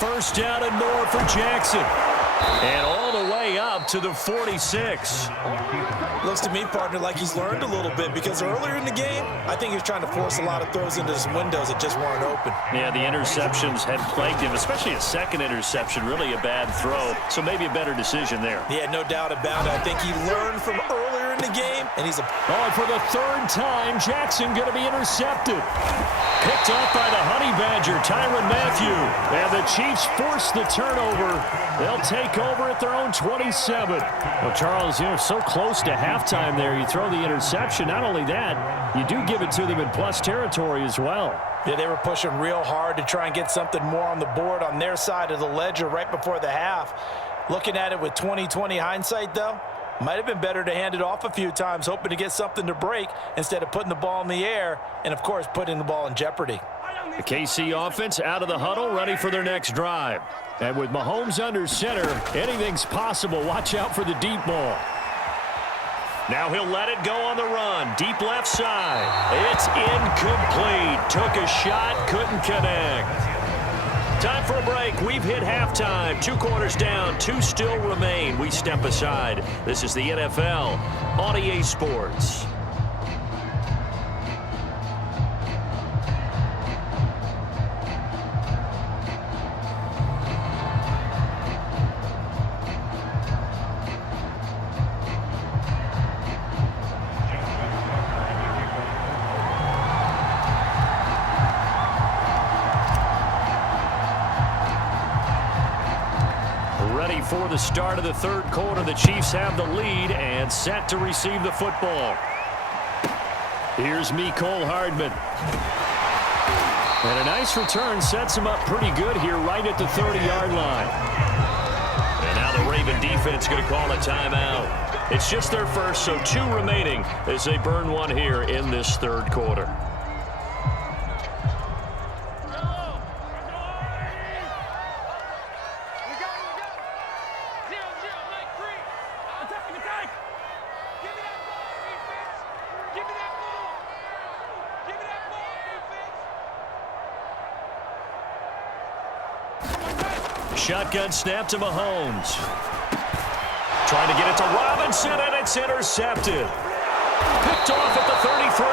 first down and more for Jackson. And all the way up to the 46. Looks to me, partner, like he's learned a little bit, because earlier in the game, I think he was trying to force a lot of throws into some windows that just weren't open. Yeah, the interceptions had plagued him, especially a second interception, really a bad throw. So maybe a better decision there. Yeah, no doubt about it. I think he learned from earlier in the game, and he's and for the third time, Jackson going to be intercepted. Picked off by the Honey Badger, Tyrann Mathieu. And the Chiefs force the turnover. They'll take over at their own 27. Well, Charles, so close to halftime there. You throw the interception. Not only that, you do give it to them in plus territory as well. Yeah, they were pushing real hard to try and get something more on the board on their side of the ledger right before the half. Looking at it with 20/20 hindsight, though, might have been better to hand it off a few times, hoping to get something to break instead of putting the ball in the air and, of course, putting the ball in jeopardy. The KC offense out of the huddle, ready for their next drive. And with Mahomes under center, anything's possible. Watch out for the deep ball. Now he'll let it go on the run. Deep left side. It's incomplete. Took a shot, couldn't connect. Time for a break. We've hit halftime. 2 quarters down, 2 still remain. We step aside. This is the NFL on EA Sports. For the start of the third quarter, the Chiefs have the lead and set to receive the football. Here's Mecole Hardman. And a nice return sets him up pretty good here right at the 30-yard line. And now the Raven defense going to call a timeout. It's just their first, so 2 remaining as they burn one here in this third quarter. Shotgun snap to Mahomes. Trying to get it to Robinson, and it's intercepted. Picked off at the 33,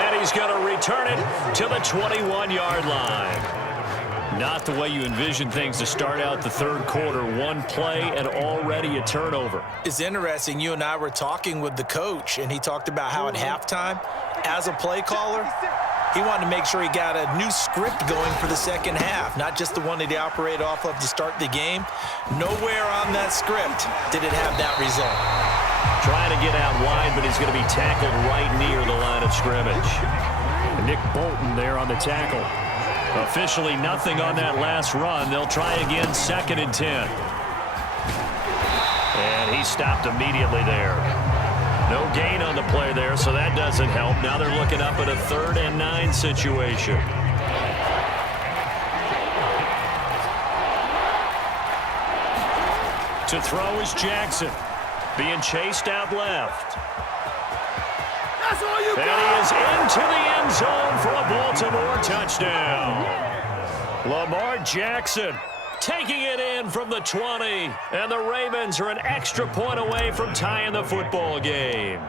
and he's going to return it to the 21-yard line. Not the way you envision things to start out the third quarter. 1 play and already a turnover. It's interesting. You and I were talking with the coach, and he talked about how at halftime, as a play caller, he wanted to make sure he got a new script going for the second half, not just the one that he operated off of to start the game. Nowhere on that script did it have that result. Trying to get out wide, but he's going to be tackled right near the line of scrimmage. Nick Bolton there on the tackle. Officially nothing on that last run. They'll try again, 2nd and 10. And he stopped immediately there. No gain on the play there, so that doesn't help. Now they're looking up at a 3rd and 9 situation. To throw is Jackson. Being chased out left. That's all you got. And he is into the end zone for a Baltimore touchdown. Lamar Jackson taking it in from the 20. And the Ravens are an extra point away from tying the football game.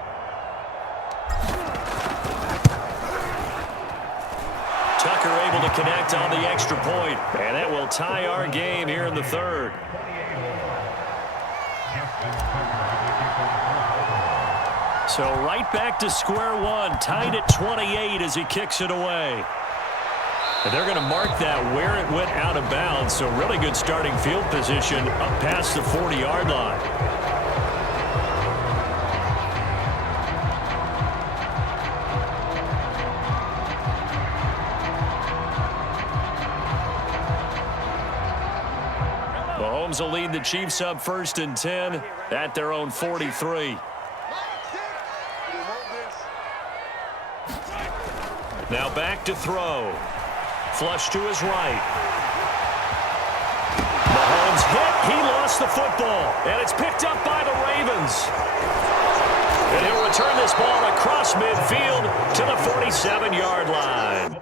Tucker able to connect on the extra point. And that will tie our game here in the third. So right back to square one, tied at 28 as he kicks it away. And they're going to mark that where it went out of bounds, so really good starting field position up past the 40-yard line. Mahomes will lead the Chiefs up 1st and 10 at their own 43. Now back to throw. Flush to his right. Mahomes hit. He lost the football. And it's picked up by the Ravens. And he'll return this ball across midfield to the 47-yard line.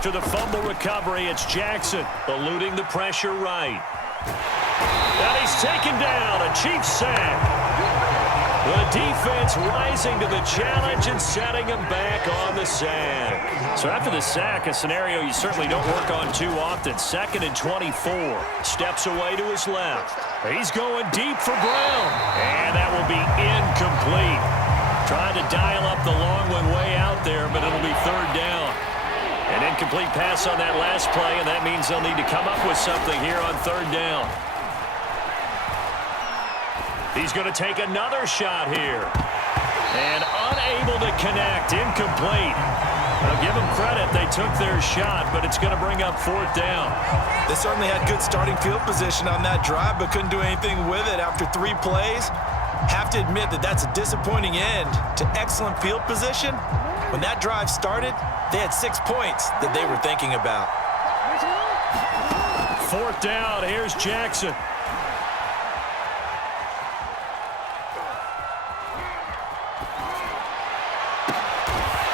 After the fumble recovery, it's Jackson eluding the pressure right. And he's taken down, a Chiefs sack. The defense rising to the challenge and setting him back on the sack. So after the sack, a scenario you certainly don't work on too often. 2nd and 24. Steps away to his left. He's going deep for Brown. And that will be incomplete. Trying to dial up the long one way out there, but it'll be 3rd down. An incomplete pass on that last play, and that means they'll need to come up with something here on 3rd down. He's going to take another shot here. And unable to connect. Incomplete. I'll give them credit. They took their shot, but it's going to bring up 4th down. They certainly had good starting field position on that drive, but couldn't do anything with it after 3 plays. Have to admit that that's a disappointing end to excellent field position. When that drive started, they had 6 points that they were thinking about. 4th down. Here's Jackson.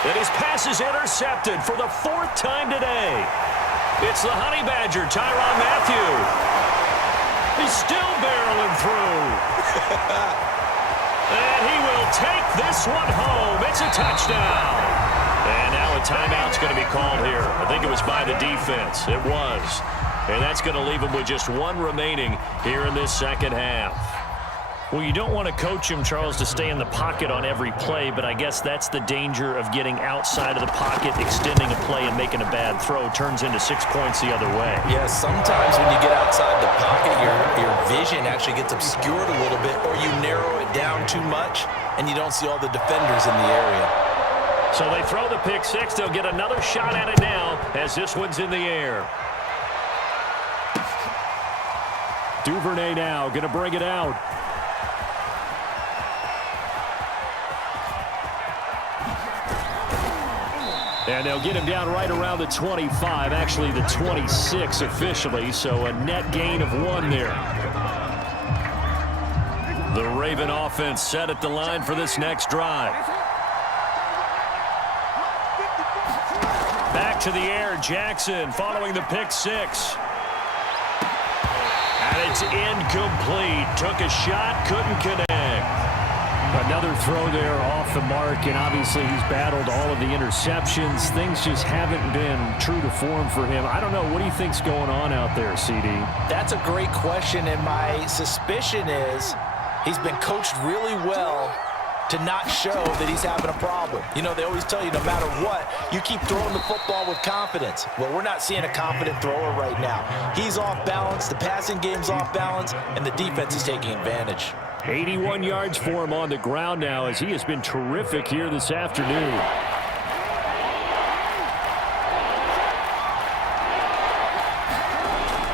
And his pass is intercepted for the 4th time today. It's the Honey Badger, Tyrann Mathieu. He's still barreling through. And he will take this one home. It's a touchdown. And now a timeout's going to be called here. I think it was by the defense. It was. And that's going to leave him with just 1 remaining here in this 2nd half. Well, you don't want to coach him, Charles, to stay in the pocket on every play, but I guess that's the danger of getting outside of the pocket, extending a play, and making a bad throw. Turns into 6 points the other way. Yeah, sometimes when you get outside the pocket, your vision actually gets obscured a little bit, or you narrow it down too much, and you don't see all the defenders in the area. So they throw the pick 6. They'll get another shot at it now as this one's in the air. Duvernay now going to bring it out. And they'll get him down right around the 25, actually the 26 officially, so a net gain of 1 there. The Raven offense set at the line for this next drive. Back to the air, Jackson following the pick 6. And it's incomplete. Took a shot, couldn't connect. Another throw there off the mark, and obviously he's battled all of the interceptions. Things just haven't been true to form for him. I don't know. What do you think's going on out there, CD? That's a great question, and my suspicion is he's been coached really well to not show that he's having a problem. You know, they always tell you no matter what, you keep throwing the football with confidence. Well, we're not seeing a confident thrower right now. He's off balance, the passing game's off balance, and the defense is taking advantage. 81 yards for him on the ground now as he has been terrific here this afternoon.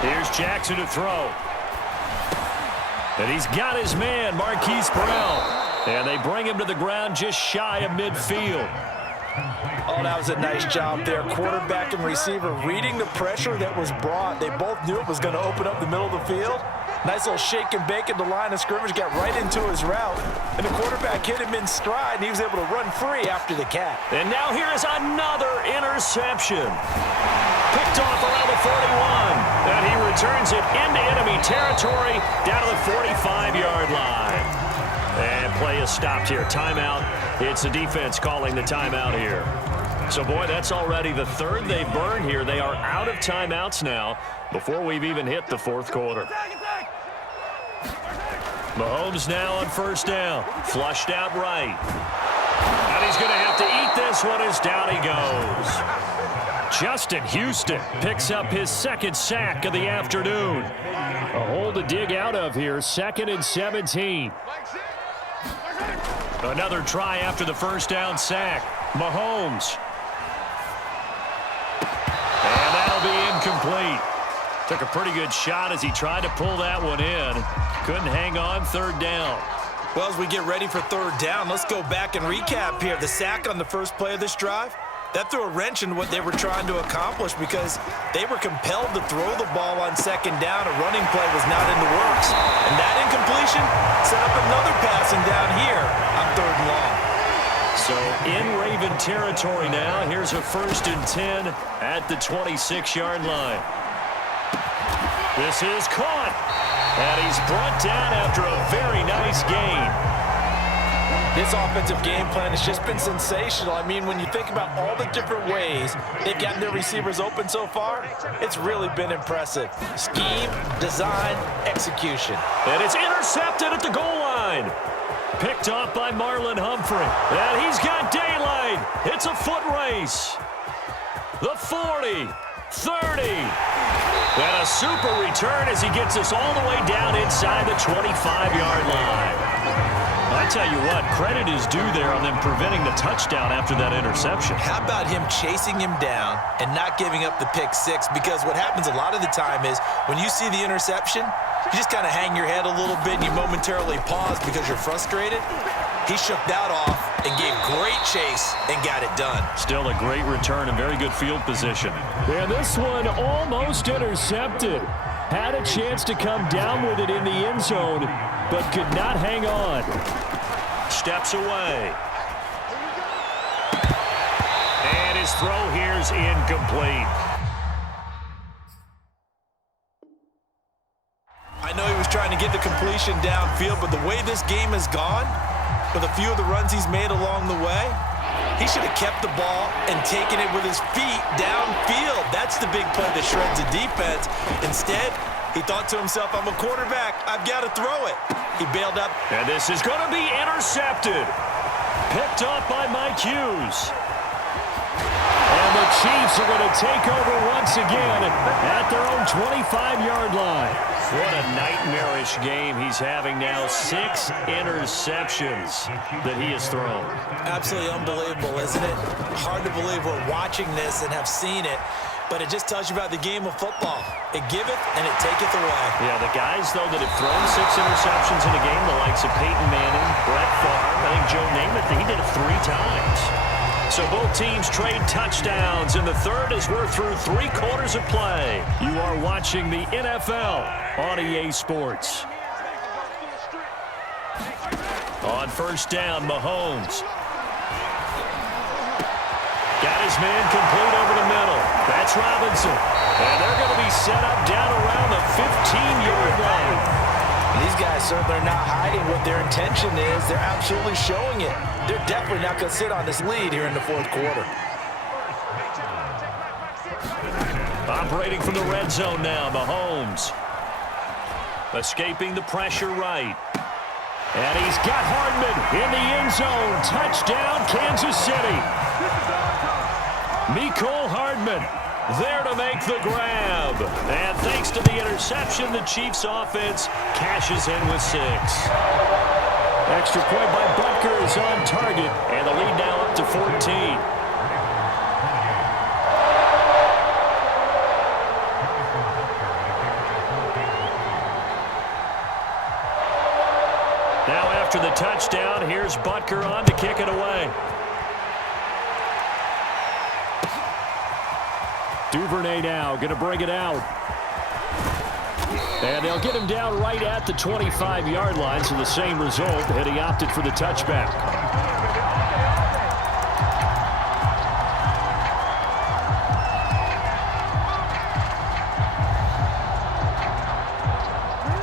Here's Jackson to throw. And he's got his man, Marquise Brown. And they bring him to the ground just shy of midfield. Oh, that was a nice job there. Quarterback and receiver reading the pressure that was brought. They both knew it was going to open up the middle of the field. Nice little shake and bake at the line of scrimmage, got right into his route. And the quarterback hit him in stride, and he was able to run free after the catch. And now here is another interception. Picked off around the 41. And he returns it into enemy territory down to the 45-yard line. And play is stopped here. Timeout. It's the defense calling the timeout here. So, boy, that's already the 3rd they've burned here. They are out of timeouts now before we've even hit the 4th quarter. Mahomes now on 1st down. Flushed out right. And he's going to have to eat this one as down he goes. Justin Houston picks up his 2nd sack of the afternoon. A hole to dig out of here. 2nd and 17. Another try after the 1st down sack. Mahomes. And that'll be incomplete. Took a pretty good shot as he tried to pull that one in. Couldn't hang on. 3rd down. Well, as we get ready for 3rd down, let's go back and recap here. The sack on the first play of this drive, that threw a wrench in what they were trying to accomplish because they were compelled to throw the ball on 2nd down. A running play was not in the works. And that incompletion set up another passing down here on 3rd and long. So in Raven territory now. Here's a 1st and 10 at the 26-yard line. This is caught. And he's brought down after a very nice gain. This offensive game plan has just been sensational. I mean, when you think about all the different ways they've gotten their receivers open so far, it's really been impressive. Scheme, design, execution. And it's intercepted at the goal line. Picked off by Marlon Humphrey. And he's got daylight. It's a foot race. The 40, 30. And a super return as he gets us all the way down inside the 25-yard line. I tell you what, credit is due there on them preventing the touchdown after that interception. How about him chasing him down and not giving up the pick six? Because what happens a lot of the time is when you see the interception, you just kind of hang your head a little bit and you momentarily pause because you're frustrated. He shook that off and gave great chase and got it done. Still a great return and very good field position. And this one almost intercepted. Had a chance to come down with it in the end zone, but could not hang on. Steps away. And his throw here's incomplete. I know he was trying to get the completion downfield, but the way this game has gone, with a few of the runs he's made along the way, he should have kept the ball and taken it with his feet downfield. That's the big play that shreds the defense. Instead, he thought to himself, I'm a quarterback. I've got to throw it. He bailed up. And this is going to be intercepted. Picked off by Mike Hughes. And the Chiefs are going to take over once again at their own 25-yard line. What a nightmarish game he's having now. 6 interceptions that he has thrown. Absolutely unbelievable, isn't it? Hard to believe we're watching this and have seen it, but it just tells you about the game of football. It giveth and it taketh away. Yeah, the guys, though, that have thrown 6 interceptions in a game, the likes of Peyton Manning, Brett Favre, I think Joe Namath, he did it 3 times. So both teams trade touchdowns in the third as we're through 3 quarters of play. You are watching the NFL on EA Sports. On first down, Mahomes. Got his man complete over the middle. That's Robinson. And they're going to be set up down around the 15-yard line. These guys certainly are not hiding what their intention is. They're absolutely showing it. They're definitely not going to sit on this lead here in the fourth quarter. Operating from the red zone now, Mahomes. Escaping the pressure right. And he's got Hardman in the end zone. Touchdown, Kansas City. Mecole Hardman there to make the grab. And thanks to the interception, the Chiefs offense cashes in with 6. Extra point by Butker is on target. And the lead now up to 14. Now after the touchdown, here's Butker on to kick it away. Duvernay now going to bring it out. And they'll get him down right at the 25-yard line, so the same result, and he opted for the touchback.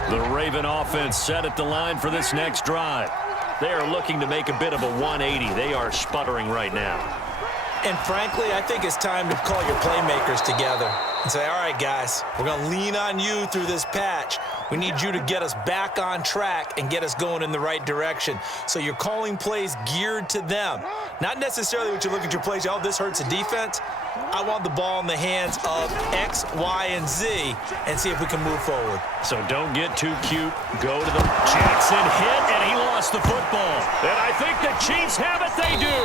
The Raven offense set at the line for this next drive. They are looking to make a bit of a 180. They are sputtering right now. And frankly, I think it's time to call your playmakers together and say, all right, guys, we're going to lean on you through this patch. We need you to get us back on track and get us going in the right direction. So you're calling plays geared to them. Not necessarily what you look at your plays, oh, this hurts the defense. I want the ball in the hands of X, Y, and Z and see if we can move forward. So don't get too cute. Go to the Jackson hit, and he lost the football. And I think the Chiefs have it. They do.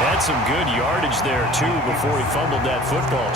Had some good yardage there, too, before he fumbled that football.